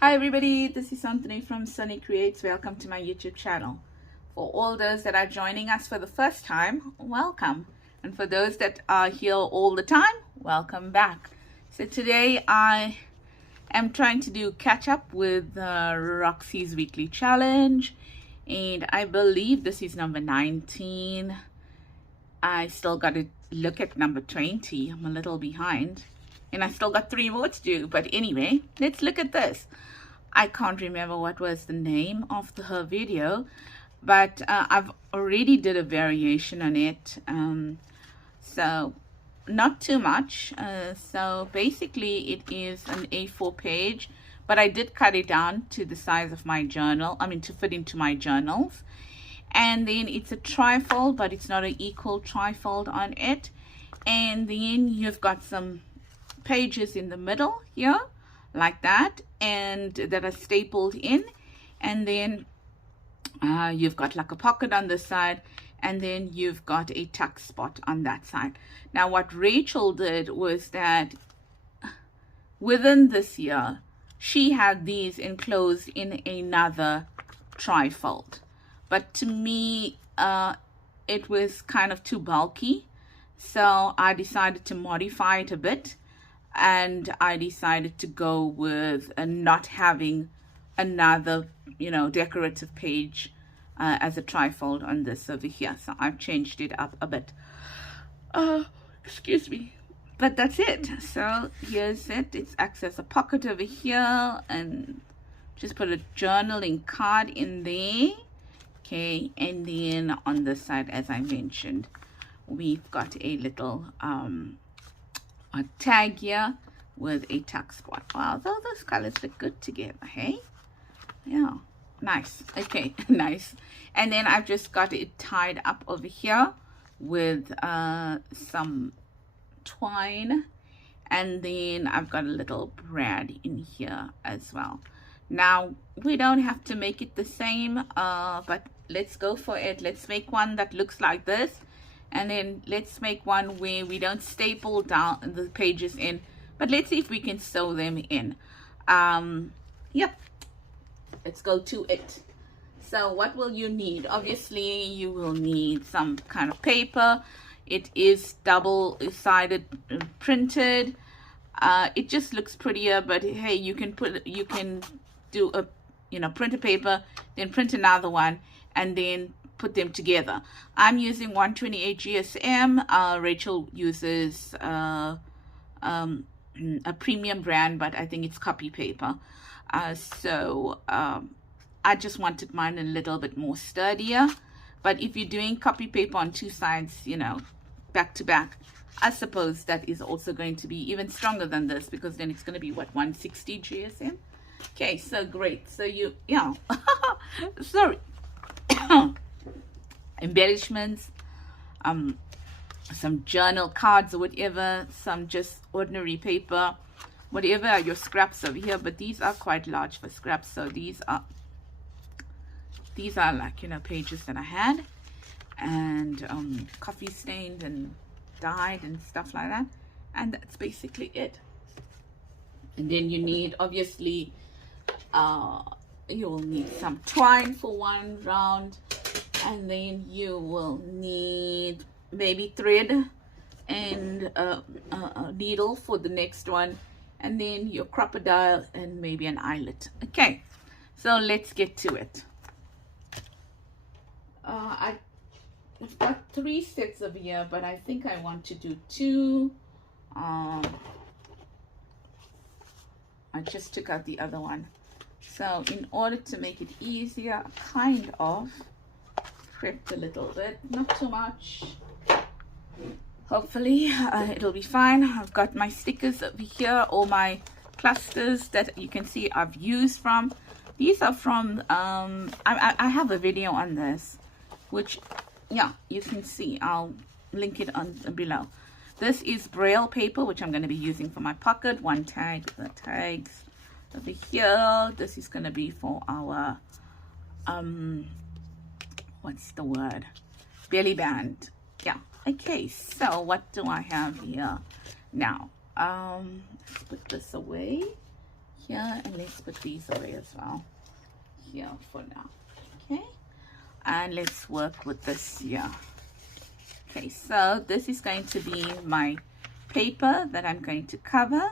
Hi everybody, this is Anthony from Sunny Creates. Welcome to my YouTube channel. For all those that are joining us for the first time, welcome. And for those that are here all the time, welcome back. So today I am trying to do catch up with Roxy's weekly challenge. And I believe this is number 19. I still got to look at number 20. I'm a little behind. And I still got 3 more to do. But anyway, let's look at this. I can't remember what was the name of her video, but I've already did a variation on it. So not too much. So basically it is an A4 page, but I did cut it down to the size of my journal. I mean, to fit into my journals. And then it's a trifold, but it's not an equal trifold on it. And then you've got some pages in the middle here, like that, and that are stapled in. And then you've got like a pocket on this side, and then you've got a tuck spot on that side. Now what Rachel did was that within this year, she had these enclosed in another trifold. But to me, it was kind of too bulky. So I decided to modify it a bit. And I decided to go with not having another, decorative page as a trifold on this over here. So I've changed it up a bit. Excuse me. But that's it. So here's it. It acts as a pocket over here, and just put a journaling card in there. Okay, and then on this side, as I mentioned, we've got a little a tag here with a tuck spot. Wow, those colors look good together, hey? Yeah, nice. Okay, nice. And then I've just got it tied up over here with some twine, and then I've got a little brad in here as well. Now we don't have to make it the same, but let's go for it. Let's make one that looks like this. And then let's make one where we don't staple down the pages in, but let's see if we can sew them in. Yep, let's go to it. So what will you need? Obviously, you will need some kind of paper. It is double-sided printed. It just looks prettier, but hey, you can do a print a paper, then print another one, and then put them together. I'm using 128 GSM. Rachel uses a premium brand, but I think it's copy paper. So I just wanted mine a little bit more sturdier. But if you're doing copy paper on 2 sides, back to back, I suppose that is also going to be even stronger than this, because then it's going to be what, 160 GSM. Okay, so great. So sorry. Embellishments, some journal cards or whatever, some just ordinary paper, whatever are your scraps over here. But these are quite large for scraps, so these are like pages that I had, and coffee stained and dyed and stuff like that. And that's basically it. And then you need, obviously, you will need some twine for one round. And then you will need maybe thread and a needle for the next one. And then your crocodile and maybe an eyelet. Okay, so let's get to it. I've got 3 sets of here, but I think I want to do 2. I just took out the other one. So in order to make it easier, kind of prepped a little bit, not too much. Hopefully it'll be fine. I've got my stickers over here, all my clusters that you can see I've used from. These are from I have a video on this, which you can see. I'll link it on below. This is Braille paper, which I'm going to be using for my pocket. One tag, the tags over here. This is going to be for our what's the word, belly band. Yeah, okay, so what do I have here now? Let's put this away here, and let's put these away as well here for now. Okay, and let's work with this here. Okay, so this is going to be my paper that I'm going to cover.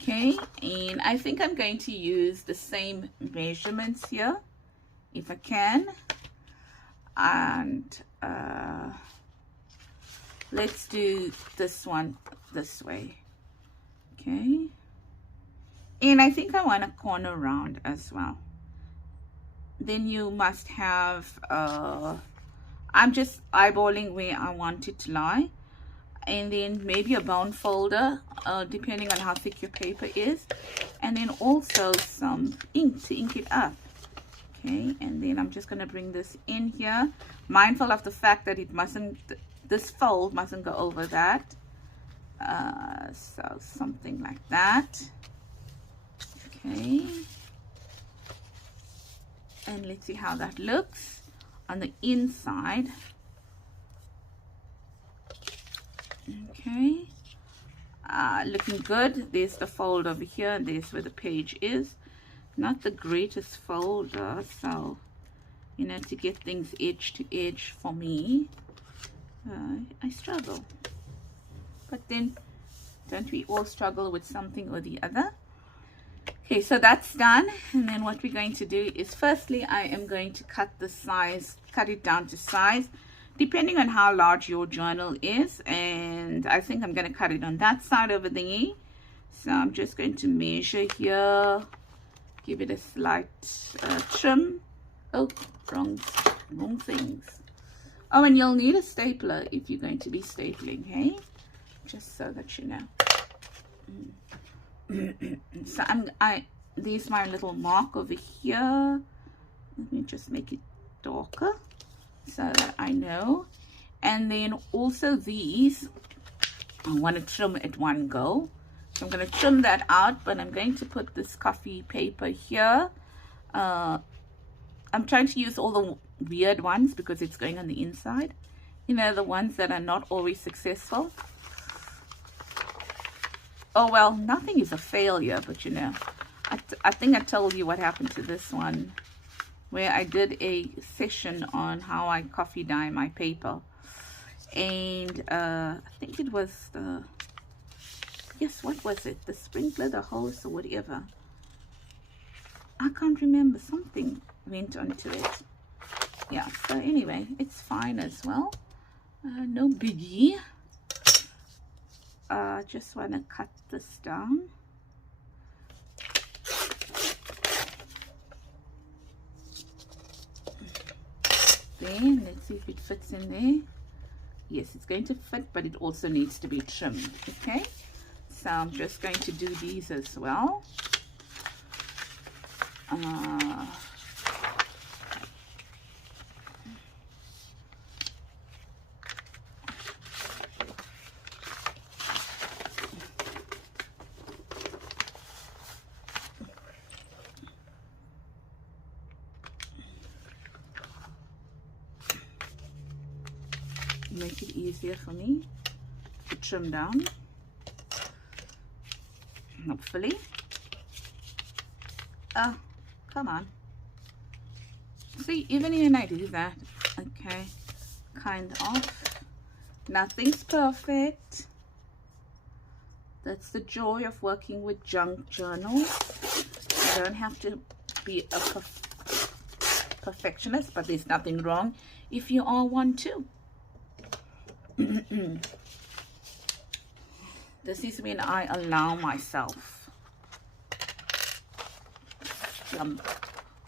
Okay, and I think I'm going to use the same measurements here if I can, and let's do this one this way. Okay, and I think I want a corner round as well. Then you must have I'm just eyeballing where I want it to lie, and then maybe a bound folder depending on how thick your paper is, and then also some ink to ink it up. Okay, and then I'm just going to bring this in here, mindful of the fact that it mustn't, this fold mustn't go over that. So something like that. Okay, and let's see how that looks on the inside. Okay, looking good. There's the fold over here, there's where the page is. Not the greatest folder, so you know, to get things edge to edge for me, I struggle. But then don't we all struggle with something or the other? Okay, so that's done, and then what we're going to do is, firstly, I am going to cut the size, cut it down to size depending on how large your journal is, and I think I'm going to cut it on that side over there. So I'm just going to measure here, give it a slight trim. Oh, wrong things. Oh, and you'll need a stapler if you're going to be stapling, hey, just so that you know. So there's my little mark over here. Let me just make it darker so that I know. And then also these I want to trim at one go, so I'm going to trim that out, but I'm going to put this coffee paper here. I'm trying to use all the weird ones because it's going on the inside, you know, the ones that are not always successful. Oh well, nothing is a failure, but you know, I think I told you what happened to this one, where I did a session on how I coffee dye my paper, and I think it was the, yes, what was it, the sprinkler, the hose, or whatever, I can't remember, something went onto it. Yeah, so anyway, it's fine as well, no biggie. Just want to cut this down. Then let's see if it fits in there. Yes, it's going to fit, but it also needs to be trimmed. Okay, so I'm just going to do these as well. Make it easier for me to trim down, hopefully. Oh, come on. See, even when I do that, okay, kind of, nothing's perfect. That's the joy of working with junk journals. You don't have to be a perfectionist, but there's nothing wrong if you are one too. This is when I allow myself some,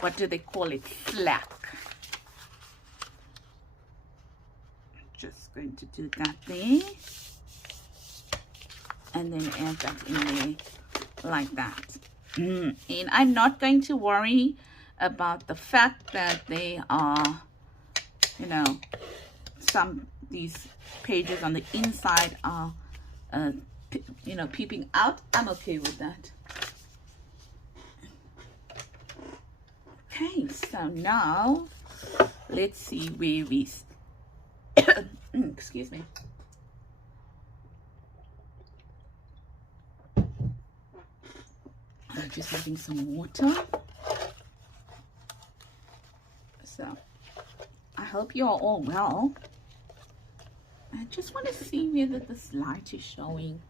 what do they call it, slack. Just going to do that there, and then add that in there like that. And I'm not going to worry about the fact that they are, you know, these pages on the inside are you know, peeping out. I'm okay with that. Okay, so now let's see where we excuse me. just having some water. So I hope you are all well. I just want to see whether this light is showing.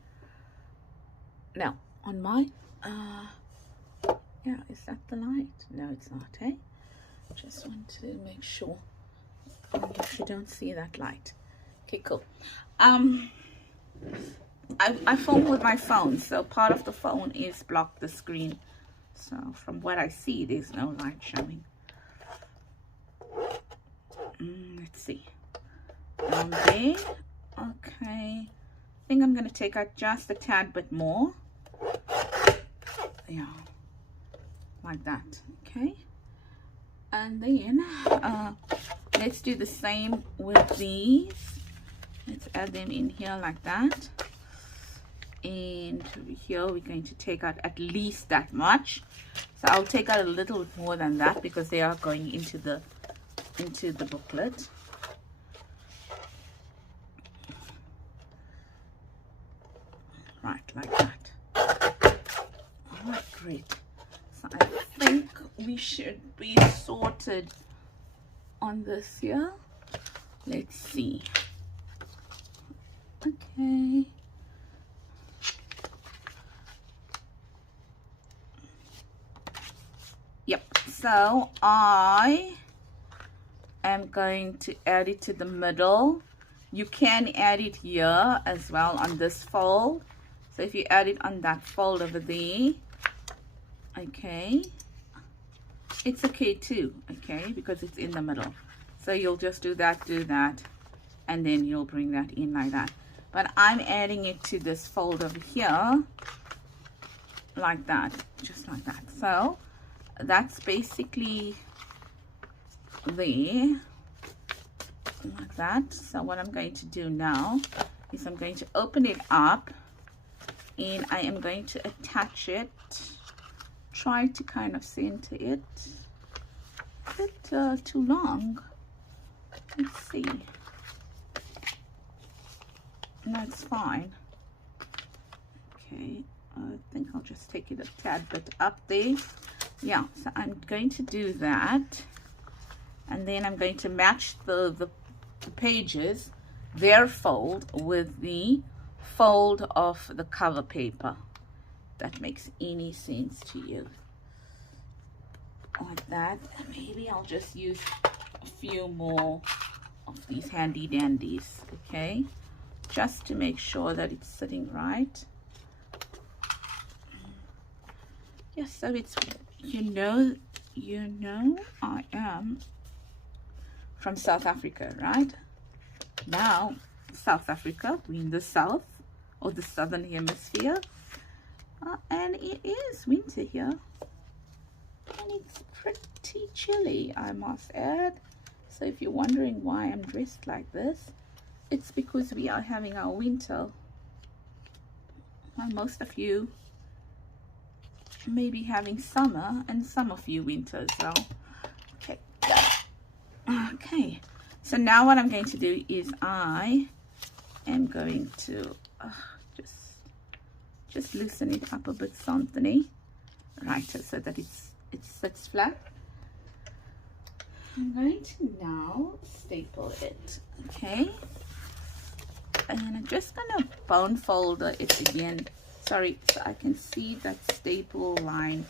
Now on my yeah, is that the light? No, it's not, eh? Just want to make sure. Oh, you don't see that light. Okay, cool. I film with my phone, so part of the phone is blocked the screen. So from what I see, there's no light showing. Let's see. Down there. Okay. I think I'm going to take out just a tad bit more. Yeah. Like that. Okay. And then let's do the same with these. Let's add them in here like that. And here we're going to take out at least that much. So I'll take out a little bit more than that because they are going into the booklet. Right, like that. All right, great. So I think we should be sorted on this here. Let's see. Okay. Yep, so I am going to add it to the middle. You can add it here as well on this fold. So if you add it on that fold over there, okay, it's okay too, okay, because it's in the middle. So you'll just do that, and then you'll bring that in like that. But I'm adding it to this fold over here like that, just like that. So that's basically there like that. So what I'm going to do now is I'm going to open it up and I am going to attach it, try to kind of center it. A bit too long. Let's see. That's fine. Okay, I think I'll just take it a tad bit up there. Yeah, so I'm going to do that, and then I'm going to match the pages, their fold, with the fold of the cover paper. That makes any sense to you? Like that. And maybe I'll just use a few more of these handy dandies, okay, just to make sure that it's sitting right. Yes, so it's, you know I am from South Africa, right? Now South Africa, we're in the south or the southern hemisphere, and it is winter here, and it's pretty chilly, I must add. So if you're wondering why I'm dressed like this, it's because we are having our winter. Well, most of you may be having summer, and some of you winter as well. Okay, okay, so now what I'm going to do is I am going to just loosen it up a bit, something, right, so that it sits flat. I'm going to now staple it, okay, and I'm just gonna bone fold it again, sorry, so I can see that staple line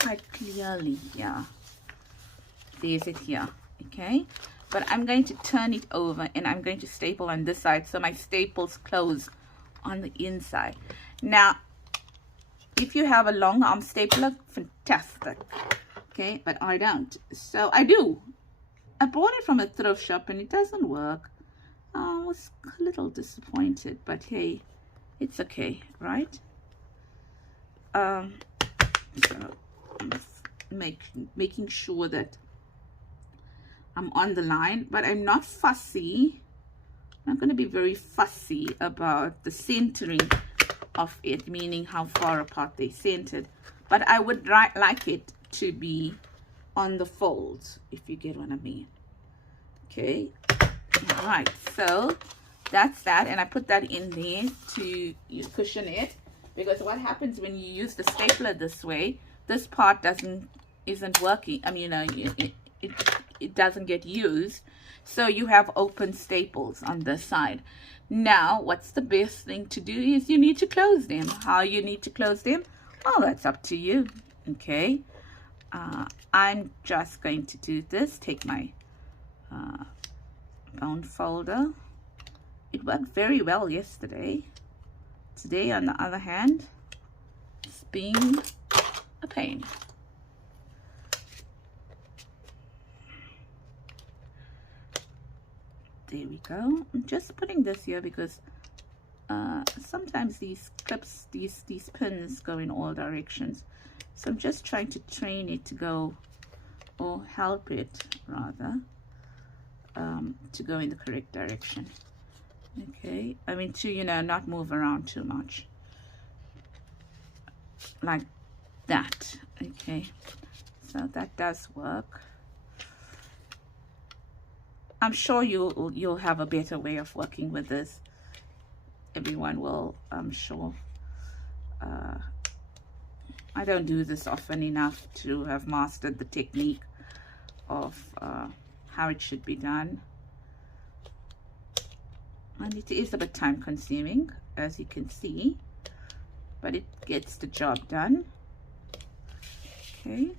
quite clearly. Yeah, there's it here, okay, but I'm going to turn it over and I'm going to staple on this side so my staples close on the inside. Now if you have a long arm stapler, fantastic, okay, but I don't. So I bought it from a thrift shop and it doesn't work. I was a little disappointed, but hey, it's okay, right? So I'm just making sure that I'm on the line, but I'm not fussy. I'm not going to be very fussy about the centering of it, meaning how far apart they centered, but I would like it to be on the folds, if you get what I mean. Okay, all right, so that's that, and I put that in there to cushion it. because what happens when you use the stapler this way, this part isn't working. I mean, you know, it doesn't get used, so you have open staples on this side. Now what's the best thing to do is you need to close them. How you need to close them, well, that's up to you. Okay, I'm just going to do this. Take my bone folder. It worked very well yesterday. Today, on the other hand, it's been a pain. There we go. I'm just putting this here because sometimes these clips, these pins go in all directions. So I'm just trying to train it to go, or help it rather, to go in the correct direction. Okay, I mean to, you know, not move around too much. Like that. Okay, so that does work. I'm sure you'll have a better way of working with this. Everyone will, I'm sure. I don't do this often enough to have mastered the technique of how it should be done. And it is a bit time consuming, as you can see, but it gets the job done. Okay.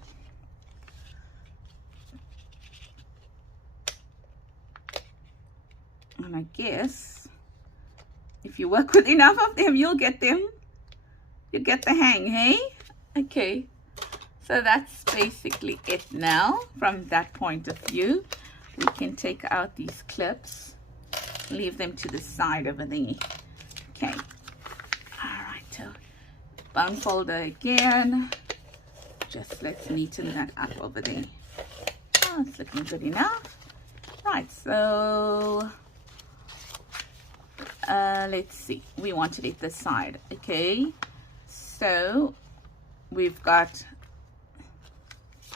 And I guess if you work with enough of them, you'll get them. You get the hang, hey? Okay. So that's basically it now. From that point of view, we can take out these clips, leave them to the side over there. Okay. All right. So bone folder again. Just let's neaten that up over there. Oh, it's looking good enough. Right. So let's see, we wanted it this side. Okay, so we've got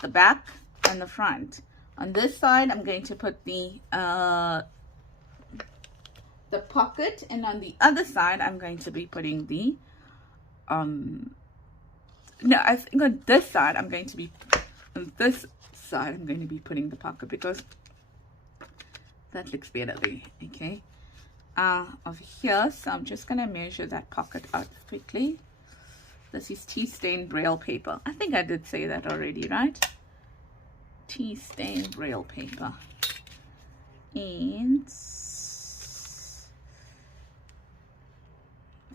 the back and the front. On this side I'm going to put the pocket, and on the other side I'm going to be putting the no, I think on this side I'm going to be putting the pocket, because that looks better there. Okay, over here, so I'm just gonna measure that pocket out quickly. This is tea stain braille paper. I think I did say that already, right? Tea stain braille paper, and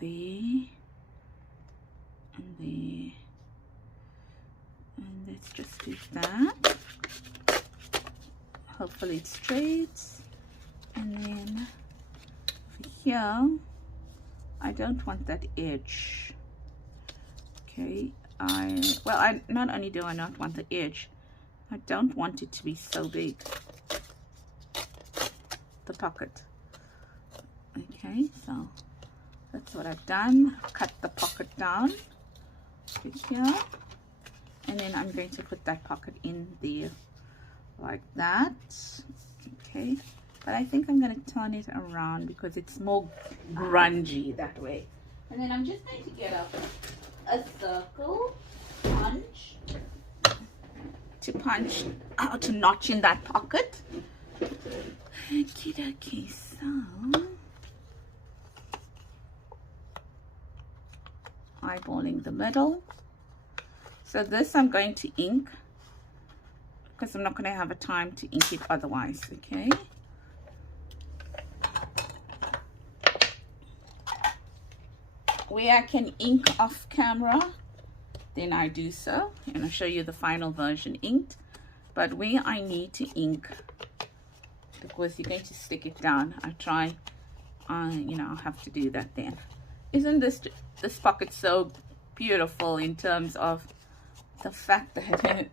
there and there, and let's just do that. Hopefully it's straight, and then here I don't want that edge. Okay, I not only do I not want the edge, I don't want it to be so big, the pocket. Okay, so that's what I've done. Cut the pocket down here, and then I'm going to put that pocket in there like that. Okay, but I think I'm going to turn it around because it's more grungy that way. And then I'm just going to get a circle punch to notch in that pocket. Okay, so eyeballing the middle. So this I'm going to ink, because I'm not going to have a time to ink it otherwise. Okay, where I can ink off camera, then I do so, and I'll show you the final version inked. But where I need to ink, because you're going to stick it down, I try, you know, I'll have to do that then. Isn't this pocket so beautiful in terms of the fact that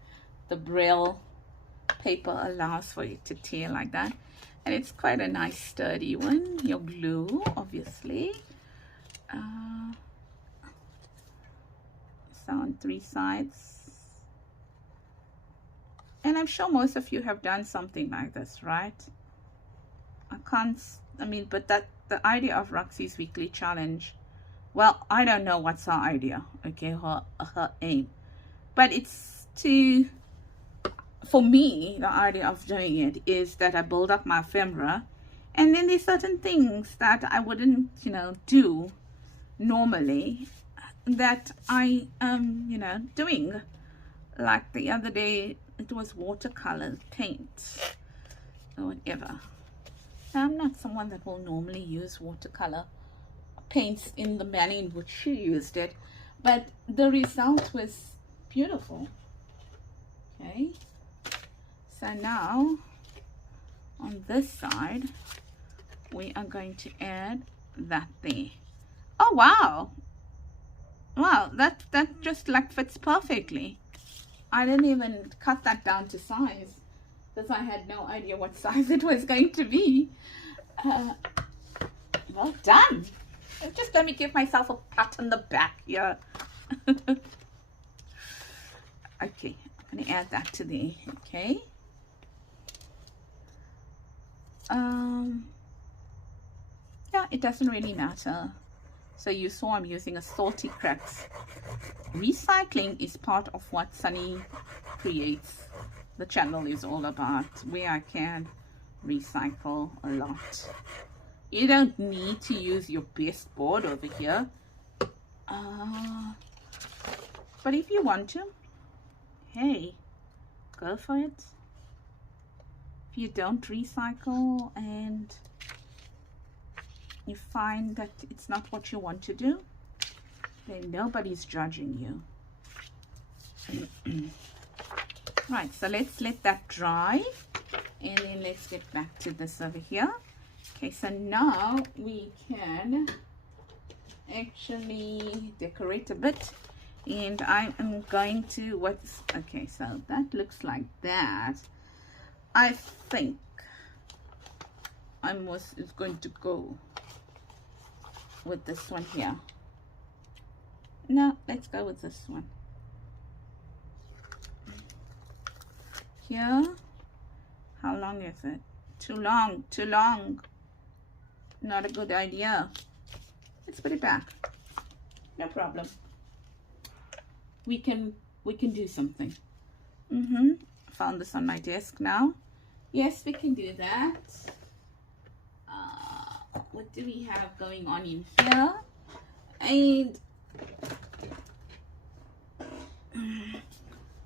the braille paper allows for it to tear like that, and it's quite a nice sturdy one. Your glue, obviously. So on 3 sides, and I'm sure most of you have done something like this, right? But the idea of Roxy's weekly challenge well, I don't know what's her idea, okay, her aim, but it's to, for me, the idea of doing it is that I build up my ephemera, and then there's certain things that I wouldn't, you know, do normally that I am, you know, doing. Like the other day, it was watercolor paint or whatever. Now, I'm not someone that will normally use watercolor paints in the manner in which she used it, but the result was beautiful. Okay, so now on this side we are going to add that there. Oh wow, wow, that just like fits perfectly. I didn't even cut that down to size because I had no idea what size it was going to be. Well done. Just let me give myself a pat on the back here. Okay, I'm going to add that to there. Okay. Yeah, it doesn't really matter. So you saw I'm using a sanniecreates. Recycling is part of what Sunny Creates, the channel, is all about, where I can recycle a lot. You don't need to use your best board over here, but if you want to, hey, go for it. If you don't recycle and you find that it's not what you want to do, then nobody's judging you. Right, so let's let that dry, and then let's get back to this over here. Okay, so now we can actually decorate a bit, and I am going to, okay, so that looks like that. I think is going to go with this one here. No, let's go with this one here. How long is it? Too long, too long. Not a good idea. Let's put it back. No problem. We can do something. Found this on my desk now. Yes, we can do that. What do we have going on in here? And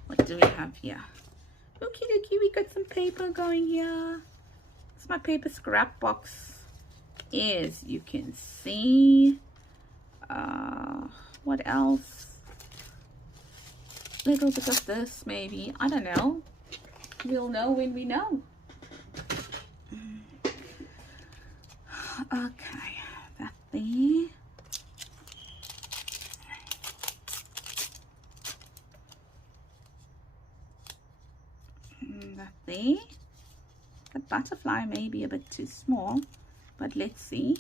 what do we have here? Okie dokie, we got some paper going here. It's my paper scrap box, as you can see. What else? Little bit of this maybe. I don't know. We'll know when we know. Okay, that there. That there. The butterfly may be a bit too small, but let's see.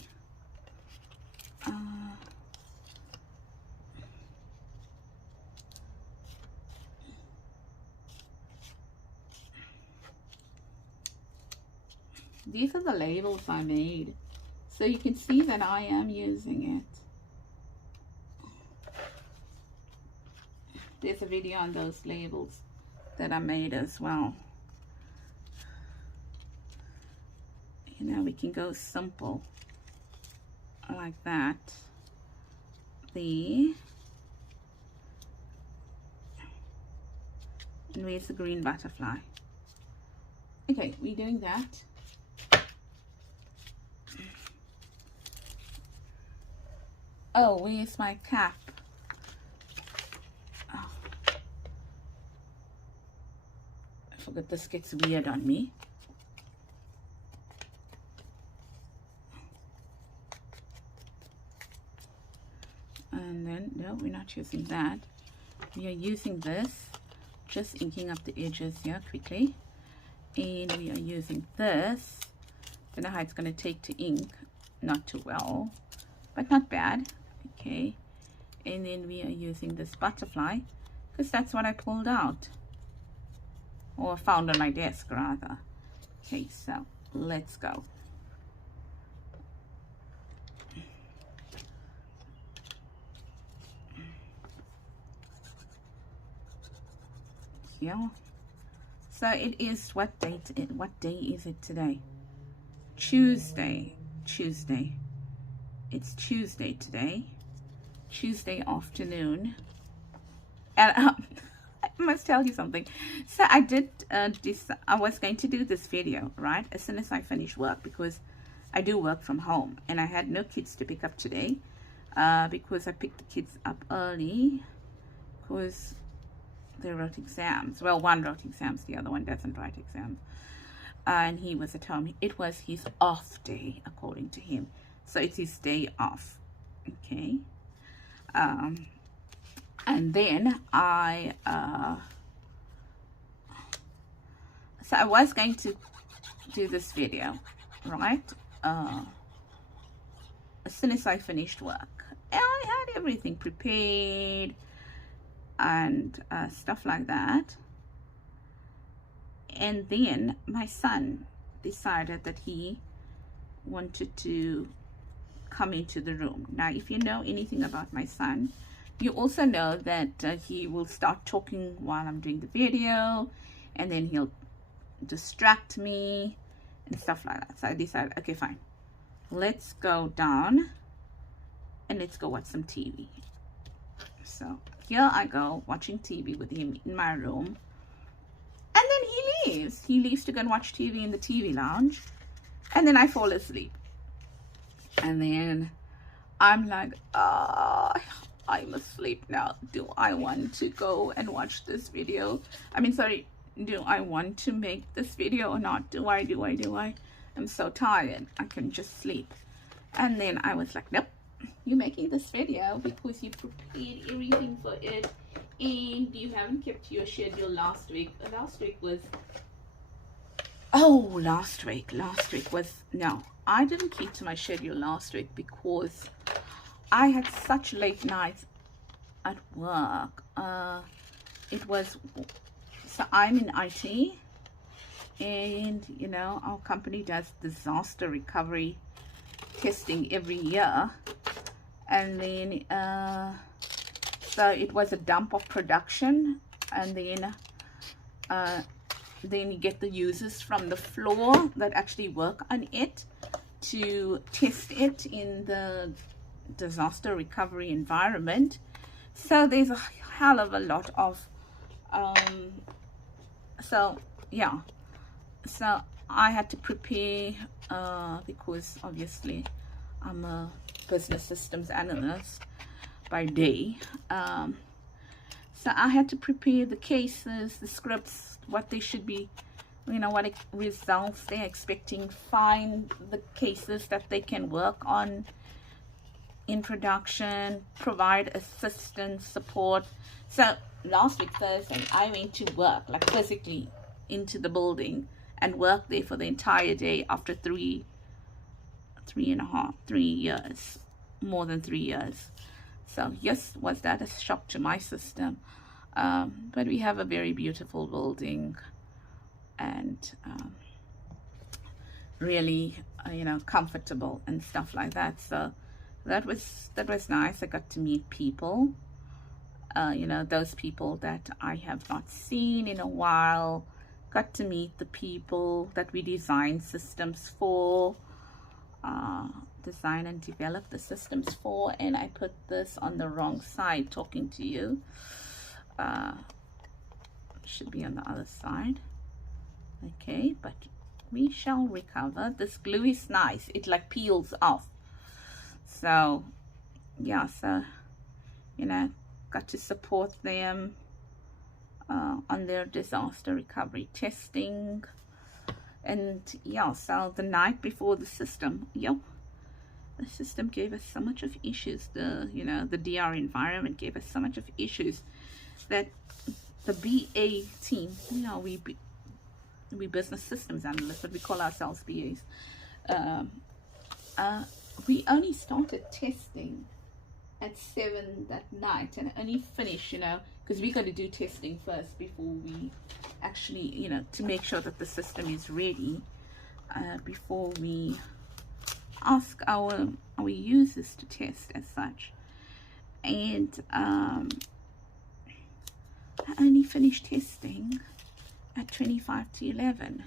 These are the labels I made, so you can see that I am using it. There's a video on those labels that I made as well. You know, we can go simple like that. There. And where's the green butterfly? Okay, we're doing that. Oh, where's my cap? Oh. I forgot, this gets weird on me. And then, no, we're not using that. We are using this, just inking up the edges here quickly. And we are using this. Don't know how it's going to take to ink. Not too well, but not bad. Okay, and then we are using this butterfly because that's what I pulled out, or found on my desk rather. Okay, so let's go. Yeah. So it is, what day is it today? Tuesday. It's Tuesday today. Tuesday afternoon. And I must tell you something. So I did I was going to do this video right as soon as I finish work, because I do work from home and I had no kids to pick up today, because I picked the kids up early because they wrote exams. Well, one wrote exams, the other one doesn't write exams, and he was at home. It was his off day according to him, so it's his day off. Okay. And then so I was going to do this video, right? As soon as I finished work. And I had everything prepared and stuff like that. And then my son decided that he wanted to come into the room. Now, if you know anything about my son, you also know that he will start talking while I'm doing the video, and then he'll distract me and stuff like that. So I decided, okay, fine, let's go down and let's go watch some TV. So here I go watching TV with him in my room, and then he leaves to go and watch TV in the TV lounge, and then I fall asleep. And then I'm like, I'm asleep now. Do I want to go and watch this video? I mean, sorry, do I want to make this video or not? Do I? I'm so tired, I can just sleep. And then I was like, nope, you're making this video because you prepared everything for it, and you haven't kept your schedule last week. Last week was, no, I didn't keep to my schedule last week because I had such late nights at work. So I'm in IT, and you know, our company does disaster recovery testing every year, and then so it was a dump of production, and then you get the users from the floor that actually work on it to test it in the disaster recovery environment. So there's a hell of a lot of so I had to prepare because obviously I'm a business systems analyst by day. So I had to prepare the cases, the scripts, what they should be, you know, what results they're expecting, find the cases that they can work on in production, provide assistance, support. So last week Thursday, I went to work, like physically into the building, and worked there for the entire day after 3 years, more than 3 years. So yes, was that a shock to my system? But we have a very beautiful building, and really, you know, comfortable and stuff like that. So that was nice. I got to meet people, you know, those people that I have not seen in a while. Got to meet the people that we design systems for, design and develop the systems for. And I put this on the wrong side talking to you. Should be on the other side. Okay, but we shall recover. This glue is nice, it like peels off. So yeah, so you know, got to support them on their disaster recovery testing. And yeah, so the night before the system, the system gave us so much of issues. You know, the DR environment gave us so much of issues that the BA team, you know, we business systems analysts, but we call ourselves BAs. We only started testing at 7 that night, and only finished, you know, because we got to do testing first before we actually, you know, to make sure that the system is ready before we ask our users to test as such. And I only finished testing at 25 to 11.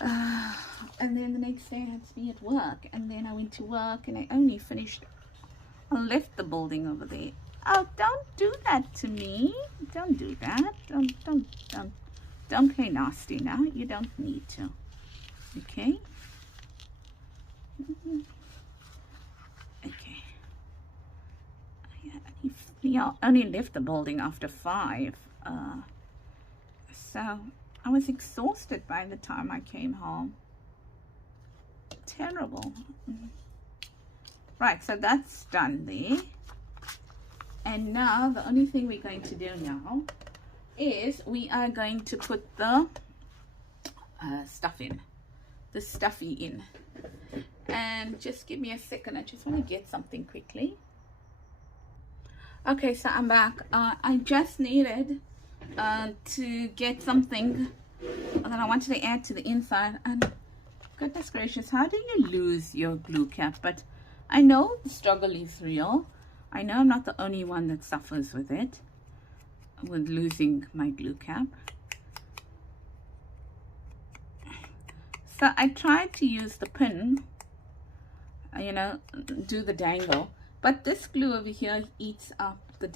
And then the next day I had to be at work, and then I went to work and I only finished, I left the building over there. Oh, don't do that to me. Don't do that. Don't play nasty now. You don't need to. Okay? Okay. Yeah, I only left the building after 5. So I was exhausted by the time I came home. Terrible. Right, so that's done there. And now the only thing we're going to do now is we are going to put the stuff in, the stuffy in. And just give me a second, I just want to get something quickly. Okay, so I'm back. I just needed to get something that I wanted to add to the inside, and goodness gracious, how do you lose your glue cap? But I know the struggle is real. I know I'm not the only one that suffers with it, with losing my glue cap. So I tried to use the pin, you know, do the dangle, but this glue over here eats up the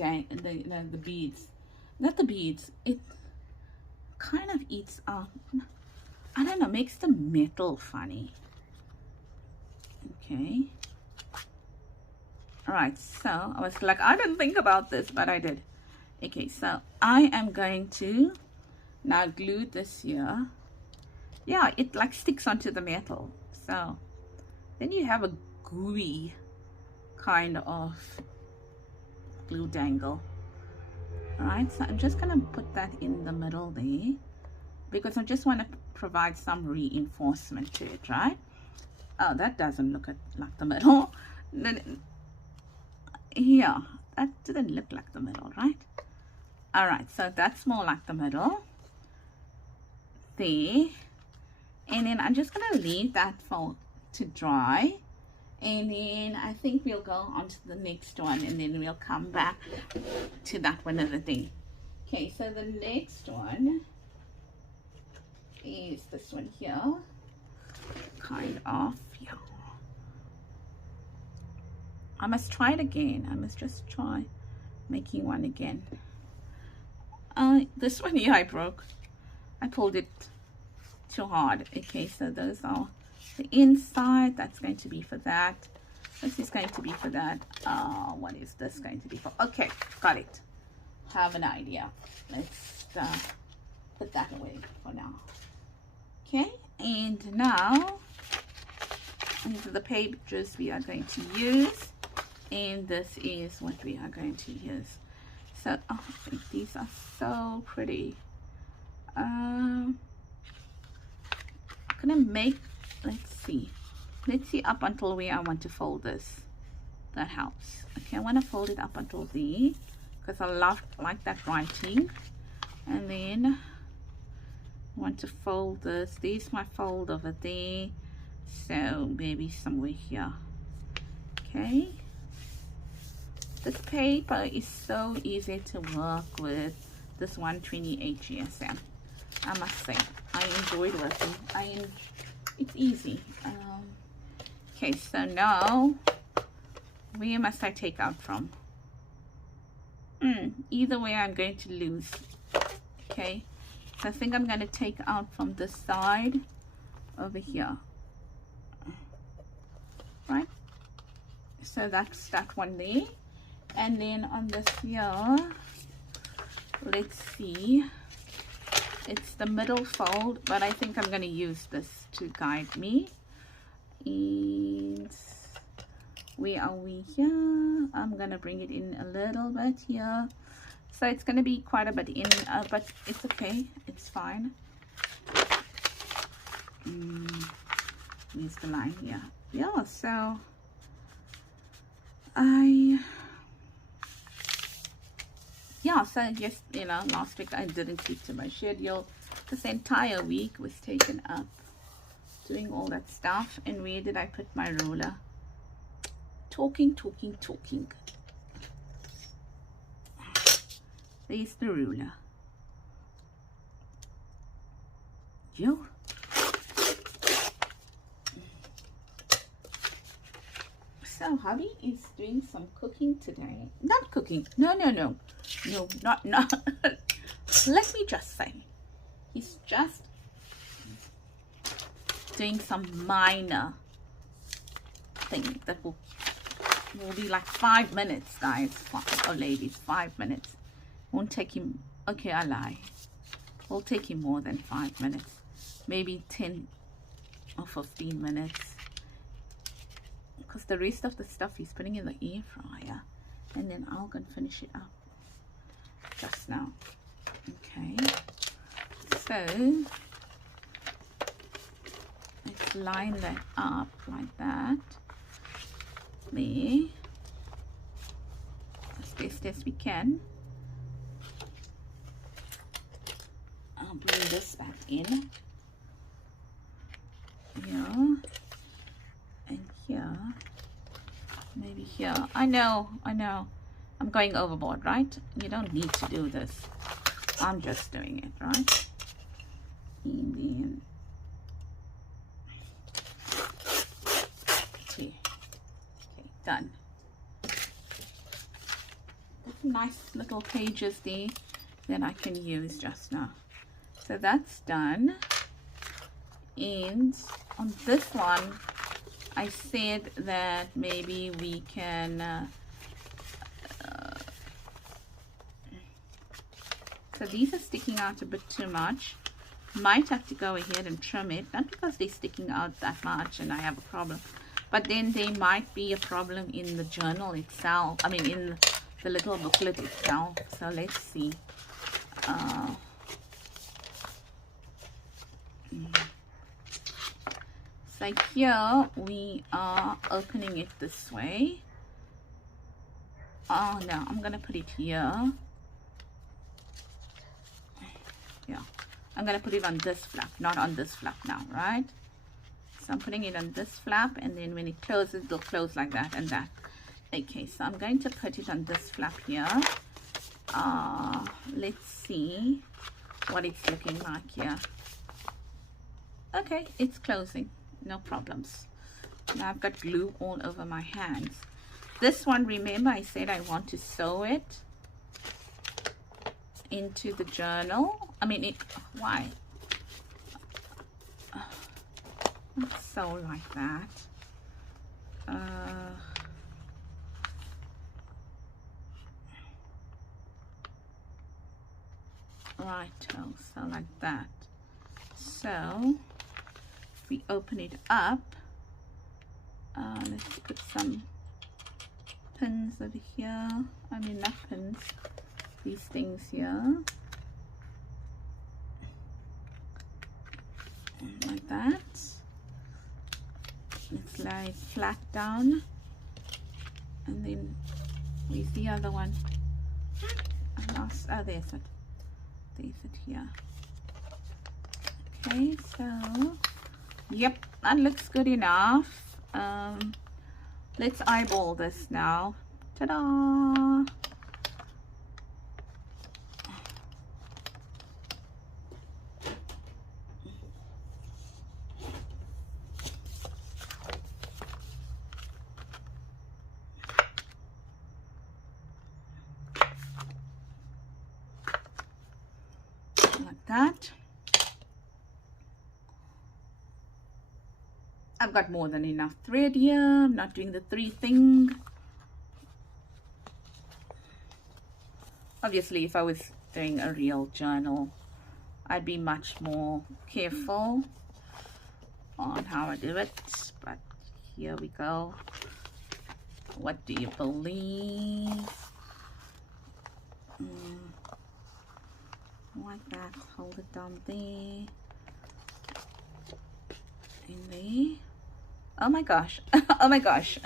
beads. Not the beads, it kind of eats up, I don't know, makes the metal funny. Okay. Alright, so I was like, I didn't think about this, but I did. Okay, so I am going to now glue this here. Yeah, it like sticks onto the metal. So then you have a gooey kind of glue dangle. Alright, so I'm just going to put that in the middle there, because I just want to provide some reinforcement to it, right? Oh, that doesn't look like the middle. Then here, that didn't look like the middle, right? Alright, so that's more like the middle there. And then I'm just going to leave that to dry, and then I think we'll go on to the next one, and then we'll come back to that one other thing. Okay, so the next one is this one here, kind of. Yeah, I must try it again. I must just try making one again. This one here I broke. I pulled it too hard. Okay, so those are the inside. That's going to be for that. This is going to be for that. What is this going to be for? Okay, got it. Have an idea. Let's put that away for now. Okay, and now these are the pages we are going to use, and this is what we are going to use. So oh, I think these are so pretty. I'm gonna make, let's see up until where I want to fold this. That helps. Okay, I want to fold it up until there, because I like that writing. And then I want to fold this. There's my fold over there, so maybe somewhere here. Okay, this paper is so easy to work with, this 128 GSM. I must say, I enjoyed working. It's easy. Okay, so now where must I take out from? Either way I'm going to lose. Okay, so I think I'm going to take out from this side over here, right? So that's that one there. And then on this here, let's see, it's the middle fold, but I think I'm going to use this to guide me. And where are we here? I'm going to bring it in a little bit here. So it's going to be quite a bit in, but it's okay. It's fine. Here's the line here. Yeah, so so yes, you know, last week I didn't keep to my schedule. This entire week was taken up doing all that stuff. And where did I put my ruler? Talking. There's the ruler. Yo. So hubby is doing some cooking today. Not cooking. No, not. Let me just say, he's just doing some minor thing that will be like 5 minutes, guys. Or ladies, 5 minutes. Won't take him. Okay, I lie. Will take him more than 5 minutes. Maybe 10 or 15 minutes. Because the rest of the stuff he's putting in the air fryer, and then I'll go and finish it up just now. Okay, so let's line that up like that. There, as best as we can. I'll bring this back in here. And here, maybe here. I know, I'm going overboard, right? You don't need to do this. I'm just doing it, right? And then, okay, done. Nice little pages there that I can use just now. So that's done. And on this one, I said that maybe we can so these are sticking out a bit too much. Might have to go ahead and trim it, not because they're sticking out that much and I have a problem, but then there might be a problem in the journal itself, I mean in the little booklet itself. So let's see. So here we are opening it this way. Oh no, I'm gonna put it here. Yeah, I'm gonna put it on this flap, not on this flap now, right? So I'm putting it on this flap, and then when it closes, it'll close like that and that. Okay, so I'm going to put it on this flap here. Let's see what it's looking like here. Okay, it's closing. No problems. Now I've got glue all over my hands. This one, remember I said I want to sew it into the journal. I mean, why? Not sew like that. Righto, so like that. So we open it up. Let's put some pins over here. I mean, not pins, these things here. Like that. Let's lay it flat down. And then, where's the other one? I lost, oh, there's it. There's it here. Okay, so yep, that looks good enough. Let's eyeball this now. Ta-da! Like that. I've got more than enough thread here. I'm not doing the 3 thing. Obviously, if I was doing a real journal, I'd be much more careful on how I do it. But here we go. What do you believe? Like that. Hold it down there. In there. Oh my gosh. Oh my gosh.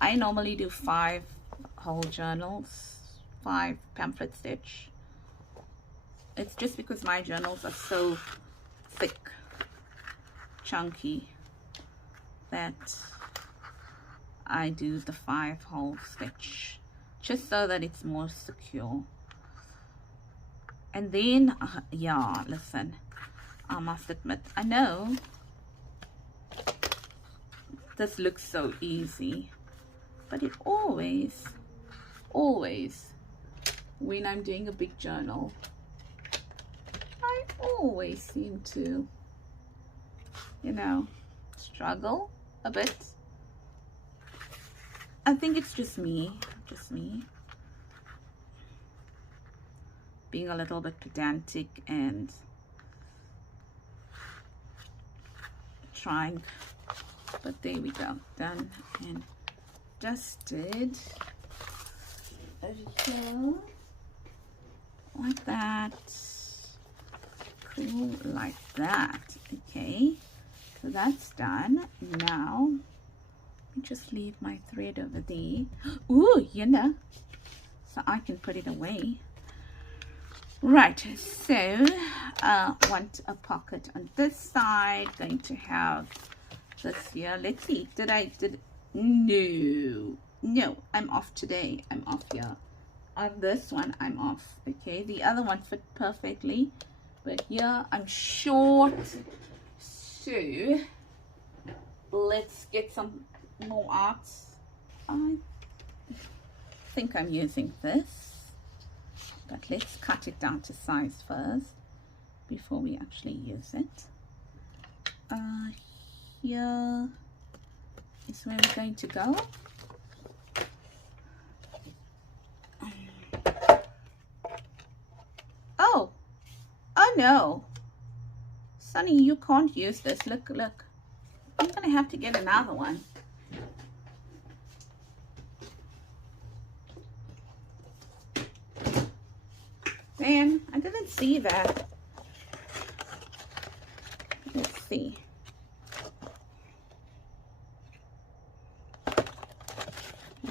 I normally do 5 whole journals, 5 pamphlet stitch. It's just because my journals are so thick, chunky, that I do the 5 whole stitch, just so that it's more secure. And then, yeah, listen, I must admit, I know this looks so easy, but it always, when I'm doing a big journal, I always seem to, you know, struggle a bit. I think it's just me being a little bit pedantic and trying, but there we go, done and dusted over here like that. Cool, like that. Okay, so that's done. Now let me just leave my thread over there. Ooh, you know, so I can put it away. Right, so want a pocket on this side, going to have this here. Let's see, no, I'm off today. I'm off here. On this one I'm off. Okay, the other one fit perfectly, but here I'm short. So let's get some more arts. I think I'm using this, but let's cut it down to size first before we actually use it. Here is where we're going to go. Oh no, Sunny, you can't use this. Look, I'm gonna have to get another one. Man, I didn't see that. Let's see.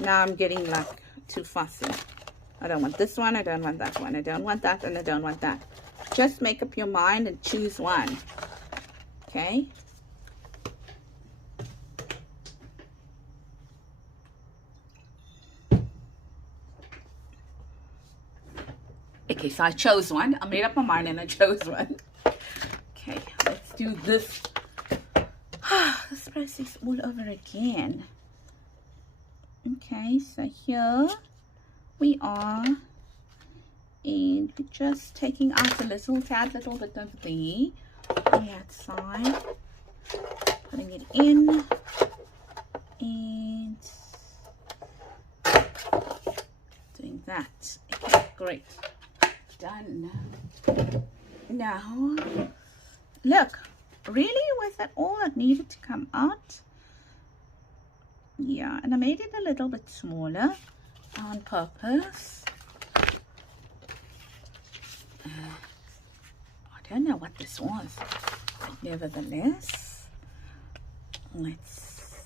Now I'm getting like too fussy. I don't want this one, I don't want that one, I don't want that, and I don't want that. Just make up your mind and choose one. Okay? Okay, so I chose one. I made up my mind and I chose one. Okay, let's do this. This process all over again. Okay, so here we are. And we're just taking out a little bit of the outside, putting it in, and doing that. Okay, great, done. Now, look, really, was that all that needed to come out? Yeah, and I made it a little bit smaller on purpose. I don't know what this was, but nevertheless, let's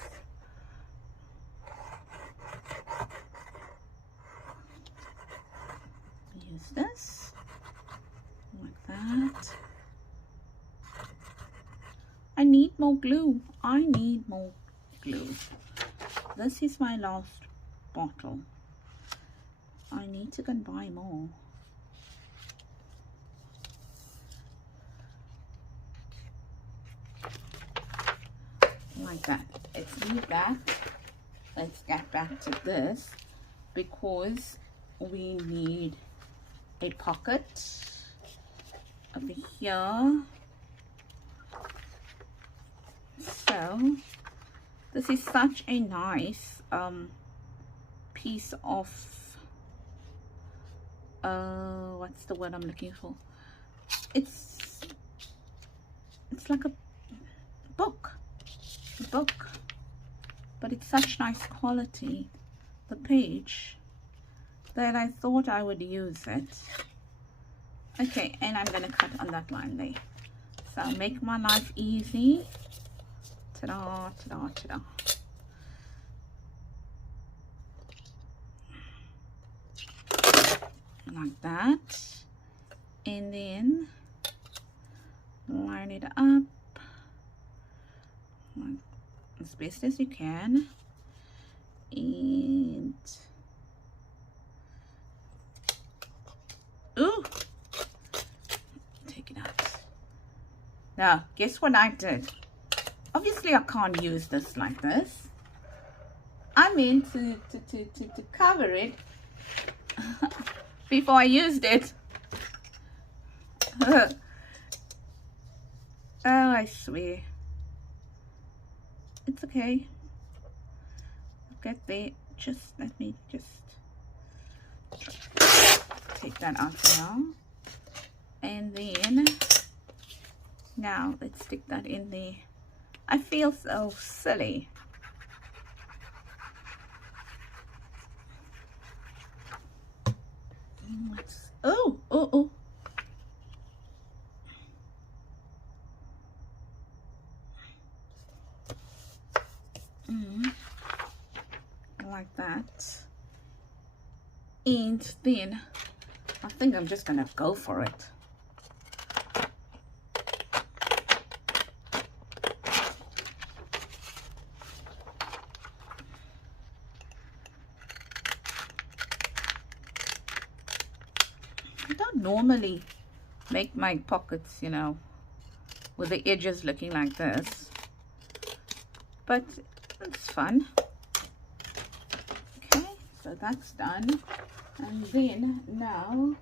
use this like that. I need more glue. This is my last bottle. I need to go and buy more. Like that. Let's leave that. Let's get back to this because we need a pocket over here. So this is such a nice piece of what's the word I'm looking for? It's like a book, but it's such nice quality, the page, that I thought I would use it. Okay, and I'm gonna cut on that line there, so make my life easy. Ta-da, ta-da, ta-da. Like that, and then line it up as best as you can, and ooh, Now, guess what I did? Obviously, I can't use this like this. I meant to cover it before I used it. Oh, I swear. It's okay. Get there. Just let me just take that out now. And then now let's stick that in there. I feel so silly. Oh. Like that. And then I think I'm just gonna go for it. I don't normally make my pockets, you know, with the edges looking like this, but it's fun. Okay, so that's done. And then now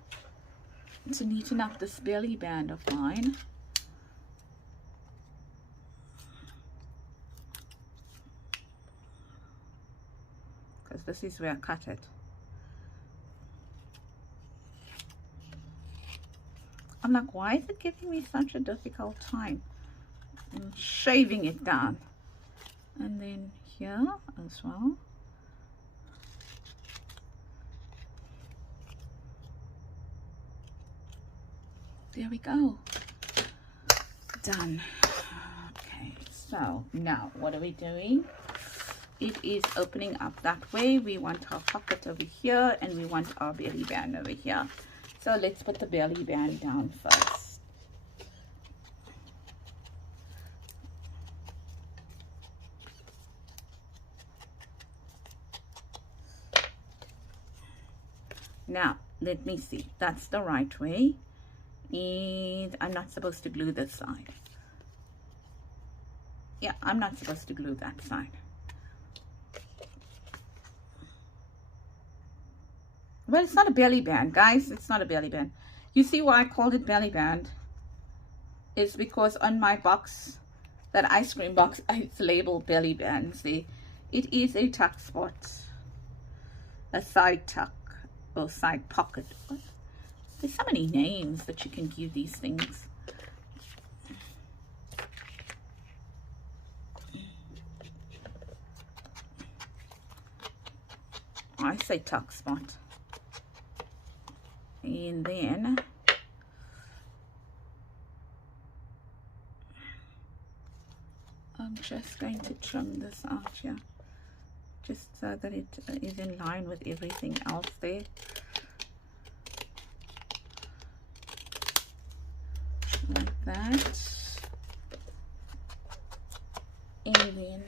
to neaten up this belly band of mine, because this is where I cut it. I'm like, why is it giving me such a difficult time? I'm shaving it down. And then here as well. There we go. Done. Okay, so now what are we doing? It is opening up that way. We want our pocket over here and we want our belly band over here. So let's put the belly band down first. Now, let me see. That's the right way. And I'm not supposed to glue this side. Yeah, I'm not supposed to glue that side. Well, it's not a belly band, guys. It's not a belly band. You see why I called it belly band? It's because on my box, that ice cream box, it's labeled belly band. See, it is a tuck spot, a side tuck or side pocket. There's so many names that you can give these things. I say tuck spot. And then I'm just going to trim this out here, just so that it is in line with everything else there. Like that. And then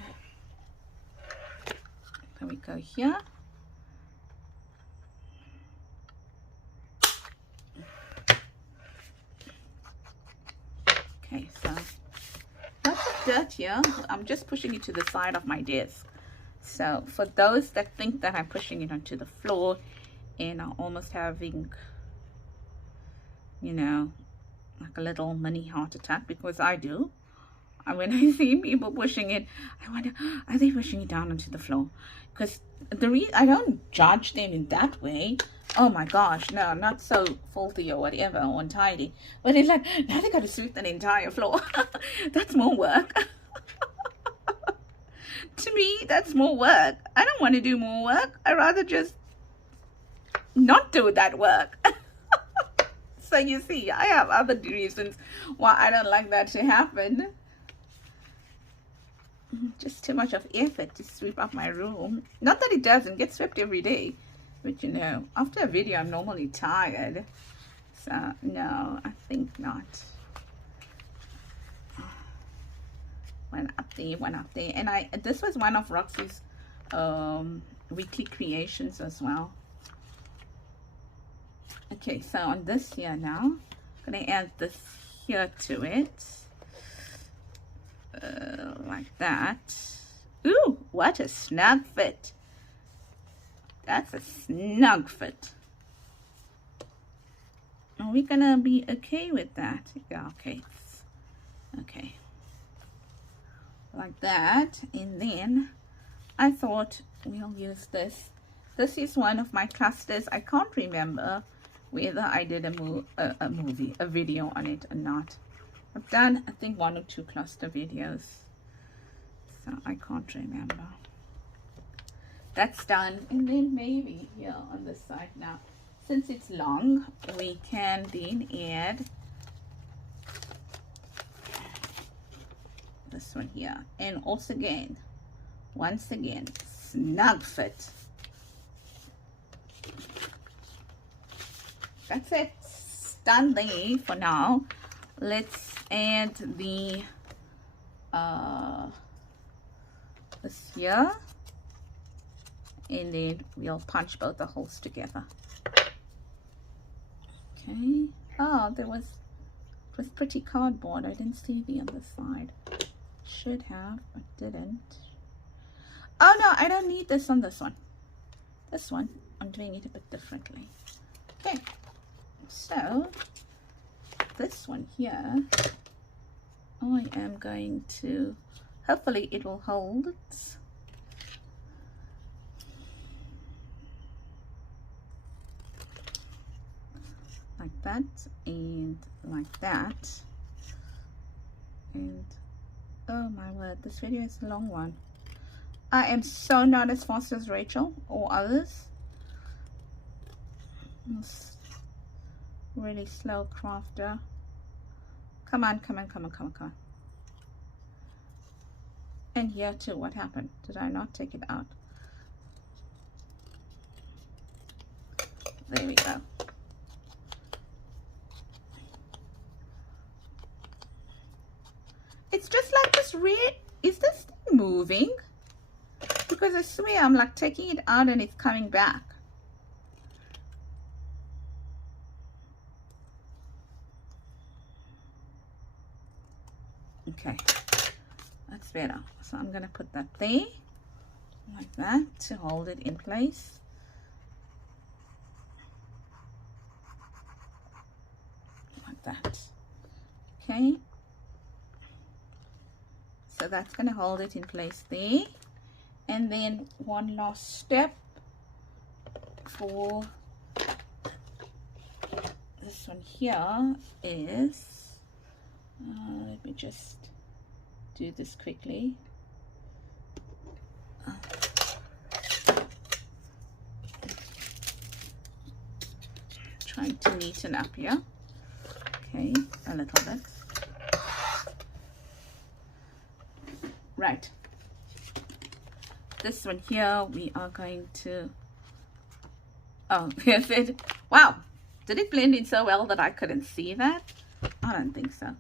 we go here. Okay, so lots of dirt here. I'm just pushing it to the side of my desk. So for those that think that I'm pushing it onto the floor and are almost having, you know, like a little mini heart attack, because I do. And when I see people pushing it, I wonder, are they pushing it down onto the floor? Because I don't judge them in that way. Oh my gosh, no, not so faulty or whatever, or untidy. But it's like, now they got to sweep the entire floor. That's more work. To me, that's more work. I don't want to do more work. I'd rather just not do that work. So you see, I have other reasons why I don't like that to happen. Just too much of effort to sweep up my room. Not that it doesn't get swept every day, but you know, after a video I'm normally tired. So no, I think not. One up there. And this was one of Roxy's weekly creations as well. Okay, so on this here now, I'm gonna add this here to it. like that. Ooh, what a snug fit. That's a snug fit. Are we gonna be okay with that? Yeah, okay. Okay. Like that. And then I thought we'll use this. This is one of my clusters. I can't remember whether I did a video on it or not. I've done, I think, 1 or 2 cluster videos. So I can't remember. That's done. And then maybe here on this side now, since it's long, we can then add this one here. And also again, once again, snug fit. That's it. It's done there for now. Let's add the this here, and then we'll punch both the holes together. Okay. Oh, it was pretty cardboard. I didn't see the other side. Should have, but didn't. Oh no, I don't need this on this one. This one, I'm doing it a bit differently. Okay, so this one here, I am going to, hopefully it will hold it. Like that, and like that. And oh my word, this video is a long one. I am so not as fast as Rachel or others. Really slow crafter. Come on, come on, come on, come on, come on. And here too, what happened? Did I not take it out? There we go. It's just like this red. Is this thing moving? Because I swear I'm like taking it out and it's coming back. Okay, that's better. So I'm gonna put that there like that to hold it in place. Like that. Okay, so that's gonna hold it in place there. And then one last step for this one here is, let me just do this quickly. Trying to neaten up here. Okay, a little bit. Right. This one here, we are going to, oh, yes, it, wow, did it blend in so well that I couldn't see that? I don't think so.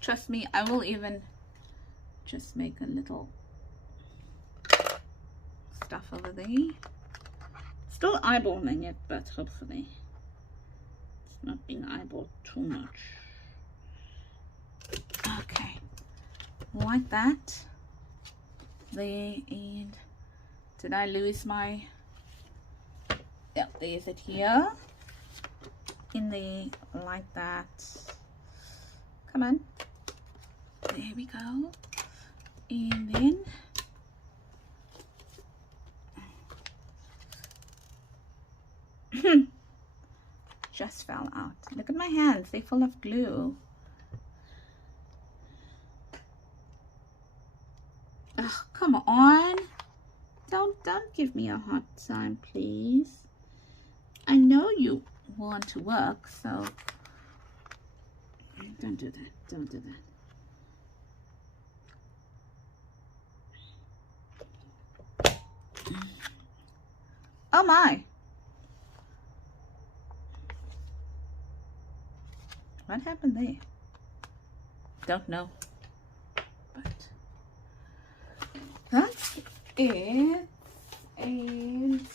Trust me, I will even just make a little stuff over there. Still eyeballing it, but hopefully it's not being eyeballed too much. Okay, like that. There, and did I lose my, yep, there's it here. In there, like that. Come on. There we go. And then just fell out. Look at my hands, they're full of glue. Oh, come on. Don't give me a hard time, please. I know you want to work, so don't do that. Don't do that. Oh my. What happened there? Don't know. But that's it. And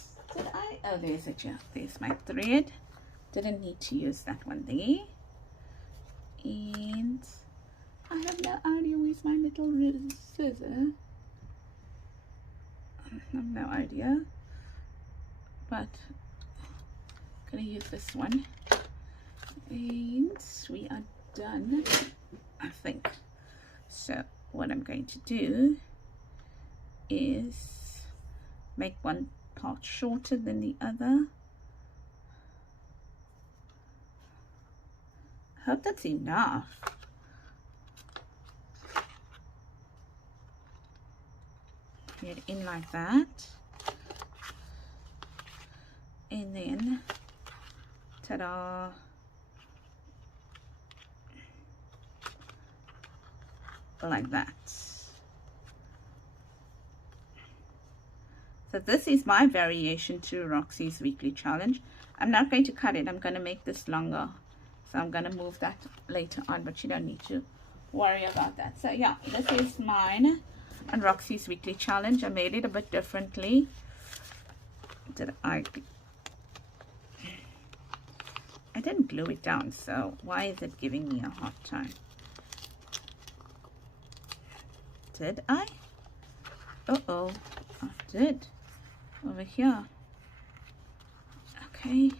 there's it. Yeah, there's my thread. Didn't need to use that one there. And I have no idea where's my little scissor. I have no idea, but I'm gonna use this one, and we are done, I think. So what I'm going to do is make one part shorter than the other. I hope that's enough. Get it in like that, and then ta-da, like that. So this is my variation to Roxy's weekly challenge. I'm not going to cut it. I'm going to make this longer, so I'm going to move that later on, but you don't need to worry about that. So yeah, this is mine on Roxy's weekly challenge. I made it a bit differently. I didn't glue it down, so why is it giving me a hard time? Did I? Uh-oh, I did. Over here. Okay.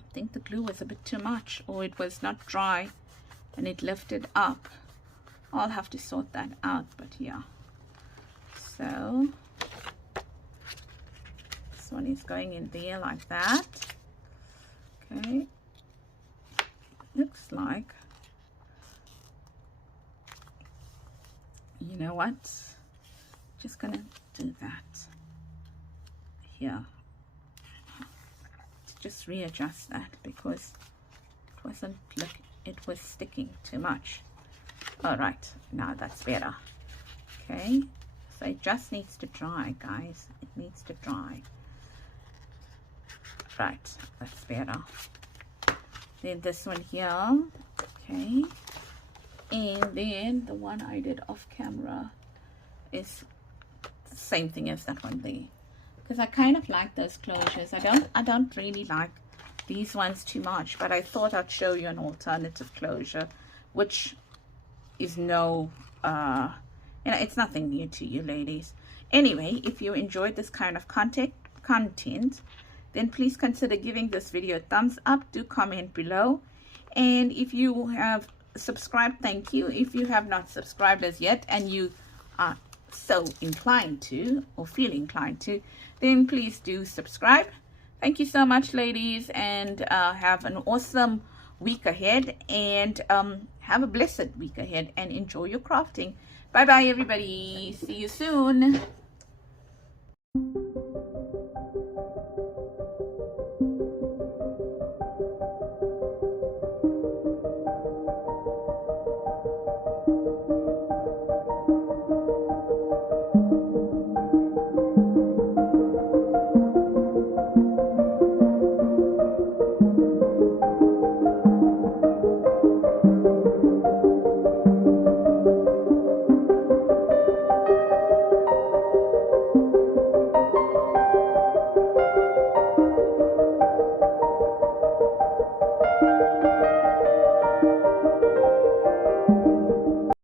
I think the glue was a bit too much, or it was not dry and it lifted up. I'll have to sort that out, but yeah. So this one is going in there like that. Okay. Looks like, you know what? Just gonna do that here. Just readjust that because it wasn't it was sticking too much. All right, now that's better. Okay, so it just needs to dry, guys. It needs to dry. Right, that's better. Then this one here, okay, and then the one I did off camera is the same thing as that one there, because I kind of like those closures. I don't really like these ones too much, but I thought I'd show you an alternative closure, which is no you know, it's nothing new to you ladies. Anyway, if you enjoyed this kind of content, then please consider giving this video a thumbs up. Do comment below, and if you have subscribed, thank you. If you have not subscribed as yet and you are so inclined to, or feel inclined to, then please do subscribe. Thank you so much, ladies, and have an awesome week ahead, and have a blessed week ahead, and enjoy your crafting. Bye bye everybody, see you soon.